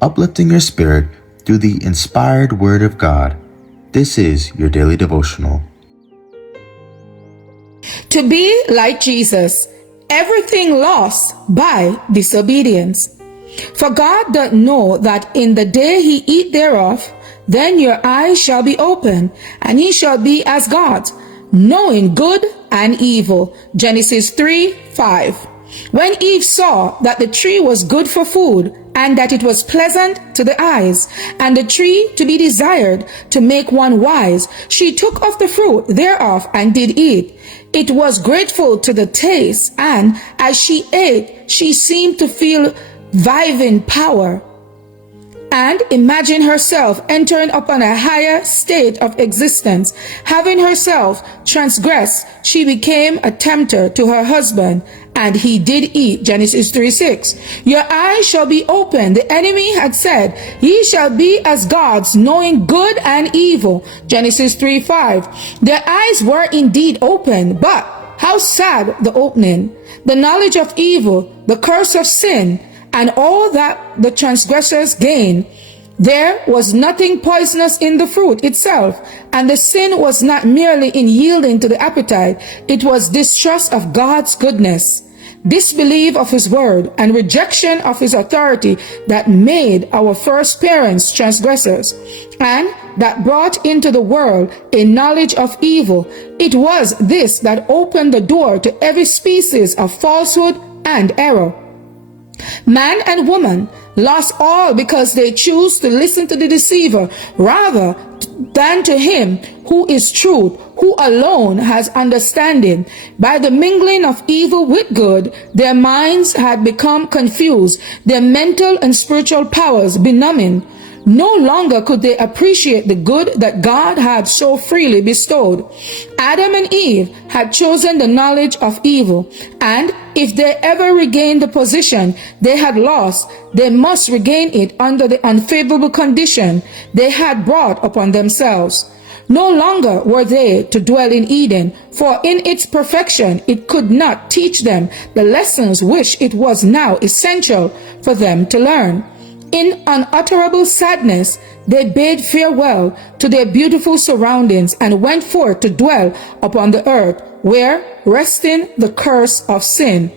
uplifting your spirit through the inspired Word of God. This is your daily devotional. To be like Jesus, everything lost by disobedience. For God doth know that in the day ye eat thereof, then your eyes shall be open, and ye shall be as gods, knowing good and evil. Genesis 3:5. When Eve saw that the tree was good for food, and that it was pleasant to the eyes, and the tree to be desired to make one wise, she took of the fruit thereof and did eat. It was grateful to the taste, and as she ate, she seemed to feel viving power, and imagine herself entering upon a higher state of existence. Having herself transgressed, she became a tempter to her husband, and he did eat. Genesis 3:6. Your eyes shall be open. The enemy had said, ye shall be as gods, knowing good and evil. Genesis 3:5. Their eyes were indeed open, but how sad the opening. The knowledge of evil, the curse of sin, and all that the transgressors gained. There was nothing poisonous in the fruit itself, and the sin was not merely in yielding to the appetite, it was distrust of God's goodness, disbelief of His word, and rejection of His authority that made our first parents transgressors, and that brought into the world a knowledge of evil. It was this that opened the door to every species of falsehood and error. Man and woman lost all because they choose to listen to the deceiver rather than to Him who is truth, who alone has understanding. By the mingling of evil with good, their minds had become confused, their mental and spiritual powers benumbing. No longer could they appreciate the good that God had so freely bestowed. Adam and Eve had chosen the knowledge of evil, and if they ever regained the position they had lost, they must regain it under the unfavorable condition they had brought upon themselves. No longer were they to dwell in Eden, for in its perfection it could not teach them the lessons which it was now essential for them to learn. In unutterable sadness, they bade farewell to their beautiful surroundings and went forth to dwell upon the earth, where resting the curse of sin.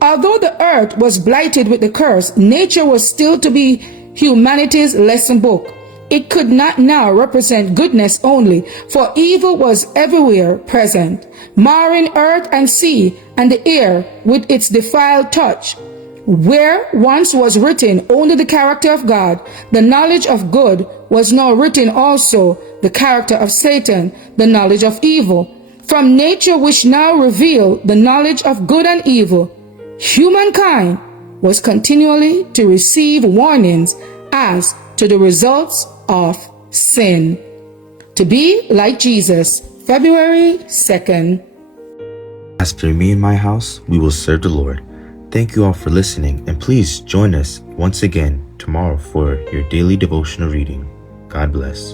Although the earth was blighted with the curse, nature was still to be humanity's lesson book. It could not now represent goodness only, for evil was everywhere present, marring earth and sea and the air with its defiled touch. Where once was written only the character of God, the knowledge of good, was now written also the character of Satan, the knowledge of evil. From nature which now revealed the knowledge of good and evil, humankind was continually to receive warnings as to the results of sin. To be like Jesus, February 2nd. As for me and my house, we will serve the Lord. Thank you all for listening, and please join us once again tomorrow for your daily devotional reading. God bless.